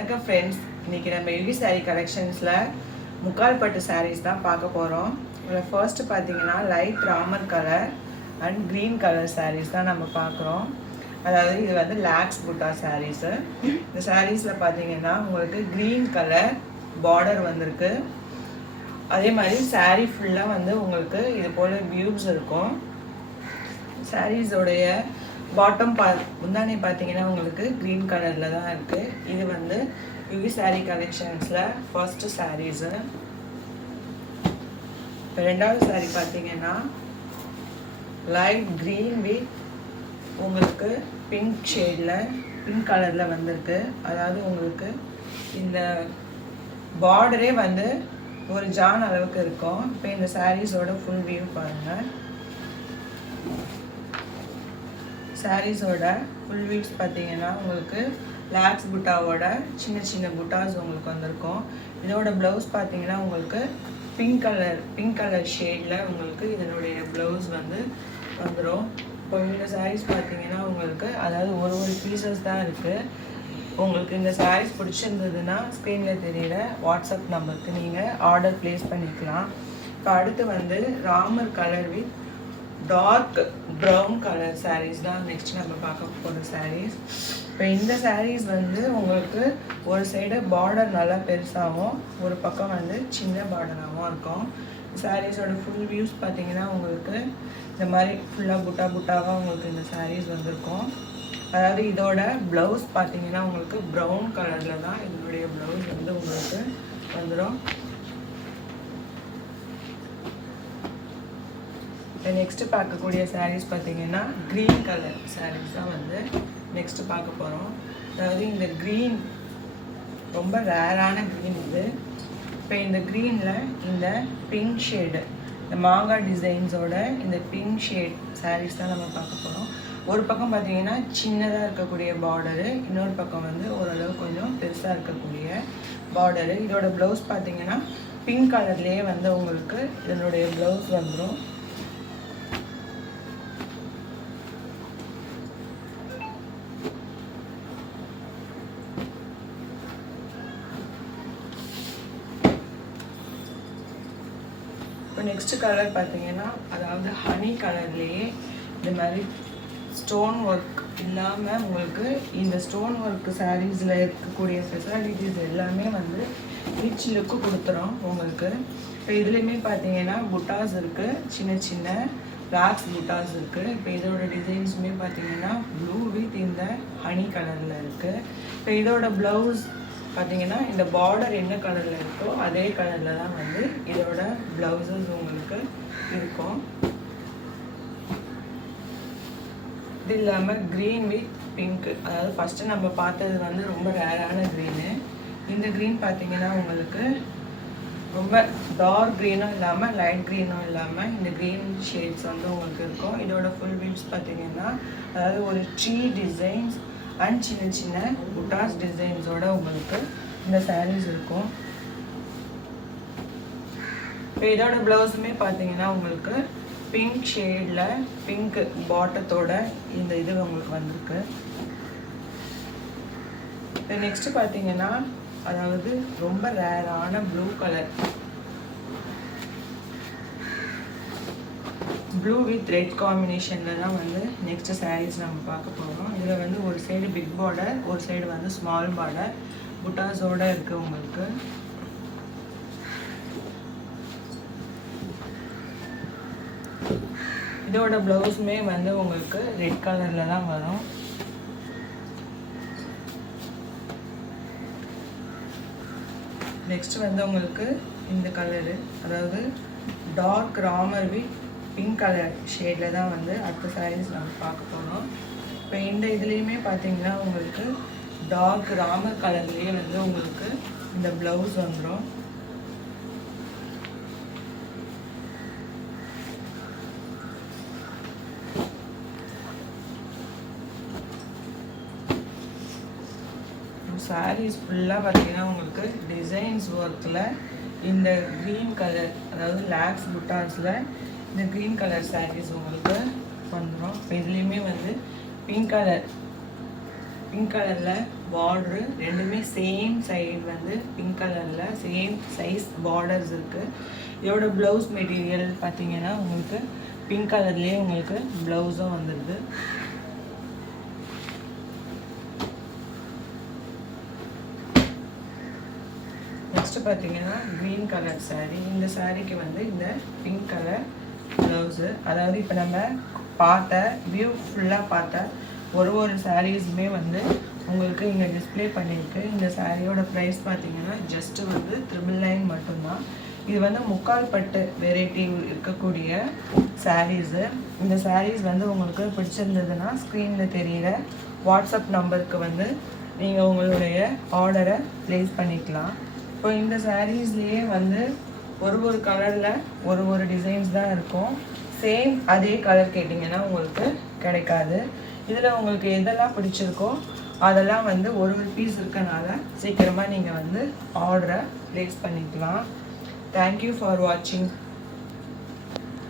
வணக்கம் ஃப்ரெண்ட்ஸ். இன்றைக்கி நம்ம யுவி சாரீ கலெக்ஷன்ஸில் முக்கால் பட்டு சாரீஸ் தான் பார்க்க போகிறோம். இதில் ஃபர்ஸ்ட்டு பார்த்தீங்கன்னா லைட் ராமர் colour and green colour sarees தான் நம்ம பார்க்குறோம். அதாவது இது வந்து லாக்ஸ் புட்டா சாரீஸு. இந்த சாரீஸில் பார்த்தீங்கன்னா உங்களுக்கு க்ரீன் கலர் பார்டர் வந்திருக்கு. அதே மாதிரி சாரீ ஃபுல்லாக வந்து உங்களுக்கு இது போல் வியூஸ் இருக்கும். சாரீஸோடைய பாட்டம் முந்தானி பார்த்தீங்கன்னா உங்களுக்கு க்ரீன் கலரில் தான் இருக்குது. இது வந்து யுவி சாரீ கலெக்ஷன்ஸில் ஃபர்ஸ்ட்டு சாரீஸு. இப்போ ரெண்டாவது சாரீ பார்த்தீங்கன்னா லைட் க்ரீன் வித் உங்களுக்கு பிங்க் ஷேடில் பிங்க் கலரில் வந்திருக்கு. அதாவது உங்களுக்கு இந்த பார்டரே வந்து ஒரு ஜான் அளவுக்கு இருக்கும். இப்போ இந்த சாரீஸோட ஃபுல் வியூ பாருங்கள். சாரீஸோட ஃபுல் வியூஸ் பார்த்தீங்கன்னா உங்களுக்கு லாக்ஸ் புட்டாவோட சின்ன சின்ன புட்டாஸ் உங்களுக்கு வந்திருக்கும். இதோட ப்ளவுஸ் பார்த்தீங்கன்னா உங்களுக்கு பிங்க் கலர் ஷேடில் உங்களுக்கு இதனுடைய ப்ளவுஸ் வந்து வந்துடும். இப்போ இந்த சாரீஸ் பார்த்தீங்கன்னா உங்களுக்கு அதாவது ஒரு பீசஸ் தான் இருக்குது. உங்களுக்கு இந்த சாரீஸ் பிடிச்சிருந்ததுன்னா ஸ்க்ரீனில் தெரியிற வாட்ஸ்அப் நம்பருக்கு நீங்கள் ஆர்டர் ப்ளேஸ் பண்ணிக்கலாம். இப்போ அடுத்து வந்து ராமர் colour with dark brown colour sarees தான் நெக்ஸ்ட் நம்ம பார்க்க போகிற சாரீஸ். இப்போ இந்த சாரீஸ் வந்து உங்களுக்கு ஒரு சைடு பார்டர் நல்லா பெருசாகவும் ஒரு பக்கம் வந்து சின்ன பார்டராகவும் இருக்கும். சாரீஸோட ஃபுல் வியூஸ் பார்த்தீங்கன்னா உங்களுக்கு இந்த மாதிரி ஃபுல்லாக புட்டாவாக உங்களுக்கு இந்த சாரீஸ் வந்திருக்கும். அதாவது இதோட ப்ளவுஸ் பார்த்தீங்கன்னா உங்களுக்கு ப்ரௌன் கலரில் தான் இதனுடைய ப்ளவுஸ் வந்து உங்களுக்கு வந்துடும். நெக்ஸ்ட்டு பார்க்கக்கூடிய சாரீஸ் பார்த்தீங்கன்னா க்ரீன் கலர் சாரீஸ் தான் வந்து நெக்ஸ்ட்டு பார்க்க போகிறோம். அதாவது இந்த க்ரீன் ரொம்ப ரேரான க்ரீன் இது. இப்போ இந்த க்ரீனில் இந்த பிங்க் ஷேடு இந்த மாங்காய் டிசைன்ஸோட இந்த பிங்க் ஷேட் சாரீஸ் தான் நம்ம பார்க்க போகிறோம். ஒரு பக்கம் பார்த்தீங்கன்னா சின்னதாக இருக்கக்கூடிய பார்டரு, இன்னொரு பக்கம் வந்து ஓரளவு கொஞ்சம் பெருசாக இருக்கக்கூடிய பார்டரு. இதோட ப்ளவுஸ் பார்த்தீங்கன்னா பிங்க் கலர்லேயே வந்து உங்களுக்கு இதனுடைய ப்ளவுஸ் வந்துடும். இப்போ நெக்ஸ்ட் கலர் பார்த்தீங்கன்னா அதாவது ஹனி கலர்லேயே இந்த மாதிரி ஸ்டோன் ஒர்க் இல்லாமல் உங்களுக்கு இந்த ஸ்டோன் ஒர்க் சாரீஸில் இருக்கக்கூடிய ஸ்பெஷாலிட்டிஸ் எல்லாமே வந்து ரிச் லுக்கு கொடுத்துரும் உங்களுக்கு. இப்போ இதுலேயுமே பார்த்தீங்கன்னா புட்டாஸ் இருக்குது, சின்ன சின்ன லாக்ஸ் புட்டாஸ் இருக்குது. இப்போ இதோட டிசைன்ஸுமே பார்த்தீங்கன்னா ப்ளூ வித் இந்த ஹனி கலரில் இருக்குது. இப்போ இதோட ப்ளவுஸ் பார்த்தீங்கன்னா இந்த பார்டர் என்ன கலரில் இருக்கோ அதே கலரில் தான் வந்து இதோட ப்ளவுசஸ் உங்களுக்கு இருக்கும். இது இல்லாமல் க்ரீன் வித் பிங்க்கு, அதாவது ஃபஸ்ட்டு நம்ம பார்த்தது வந்து ரொம்ப ரேரான க்ரீனு. இந்த க்ரீன் பார்த்தீங்கன்னா உங்களுக்கு ரொம்ப டார்க் க்ரீனும் இல்லாமல் லைட் க்ரீனும் இல்லாமல் இந்த க்ரீன் ஷேட்ஸ் வந்து உங்களுக்கு இருக்கும். இதோட ஃபுல் வியூஸ் பார்த்தீங்கன்னா அதாவது ஒரு ட்ரீ டிசைன்ஸ் அண்ட் சின்ன சின்ன புட்டாஸ் டிசைன்ஸோட உங்களுக்கு இந்த சாரீஸ் இருக்கும். இப்போ இதோட ப்ளவுஸுமே பார்த்தீங்கன்னா உங்களுக்கு பிங்க் ஷேடில் பிங்க் பாட்டத்தோட இந்த இது உங்களுக்கு வந்திருக்கு. இப்போ நெக்ஸ்ட்டு பார்த்தீங்கன்னா அதாவது ரொம்ப ரேரான blue colour, blue with red காம்பினேஷனில் தான் வந்து நெக்ஸ்ட்டு சாரீஸ் நம்ம பார்க்க போகிறோம். இதில் வந்து ஒரு சைடு பிக் பார்டர், ஒரு சைடு வந்து ஸ்மால் பார்டர் புட்டாஸோடு இருக்குது உங்களுக்கு. இதோட ப்ளவுஸுமே வந்து உங்களுக்கு ரெட் கலரில் தான் வரும். நெக்ஸ்ட் வந்து உங்களுக்கு இந்த கலரு அதாவது டார்க் ராமர் வித் பிங்க் கலர் ஷேடில் தான் வந்து அடுத்த சாரீஸ் நம்ம பார்க்க போகிறோம். இப்போ இந்த இதுலேயுமே பார்த்தீங்கன்னா உங்களுக்கு டார்க் ராமர் கலர்லேயே வந்து உங்களுக்கு இந்த ப்ளவுஸ் வந்துடும். சாரீஸ் ஃபுல்லாக பார்த்தீங்கன்னா உங்களுக்கு டிசைன்ஸ் ஒர்க்கில் இந்த க்ரீன் கலர் அதாவது லாக்ஸ் புட்டாஸில் இந்த க்ரீன் கலர் சாரீஸ் உங்களுக்கு வந்துடும். இப்போ இதுலேயுமே வந்து பிங்க் கலரில் பார்ட்ரு ரெண்டுமே சேம் சைடு வந்து பிங்க் கலரில் சேம் சைஸ் பார்டர்ஸ் இருக்குது. இதோட ப்ளவுஸ் மெட்டீரியல் பார்த்தீங்கன்னா உங்களுக்கு பிங்க் கலர்லேயே உங்களுக்கு ப்ளவுஸும் வந்துடுது. நெக்ஸ்ட்டு பார்த்தீங்கன்னா க்ரீன் கலர் சாரீ. இந்த சாரீக்கு வந்து இந்த பிங்க் கலர் ப்ளவுஸு. அதாவது இப்போ நம்ம பார்த்த வியூ ஃபுல்லாக பார்த்த ஒரு சாரீஸுமே வந்து உங்களுக்கு இங்கே டிஸ்பிளே பண்ணியிருக்கு. இந்த சாரியோட ப்ரைஸ் பார்த்தீங்கன்னா ஜஸ்ட்டு வந்து 999 மட்டும்தான். இது வந்து முக்கால் பட்டு வெரைட்டி இருக்கக்கூடிய சாரீஸு. இந்த சாரீஸ் வந்து உங்களுக்கு பிடிச்சிருந்ததுன்னா ஸ்க்ரீனில் தெரிகிற வாட்ஸ்அப் நம்பருக்கு வந்து நீங்கள் உங்களுடைய ஆர்டரை ப்ளேஸ் பண்ணிக்கலாம். இப்போ இந்த சாரீஸ்லேயே வந்து ஒரு கலரில் ஒரு டிசைன்ஸ் தான் இருக்கும். சேம் அதே கலர் கேட்டிங்கன்னா உங்களுக்கு கிடைக்காது. இதில் உங்களுக்கு எதெல்லாம் பிடிச்சிருக்கோ அதெல்லாம் வந்து ஒரு பீஸ் இருக்கனால சீக்கிரமாக நீங்கள் வந்து ஆர்டரை ப்ளேஸ் பண்ணிக்கலாம். தேங்க்யூ ஃபார் வாட்சிங்.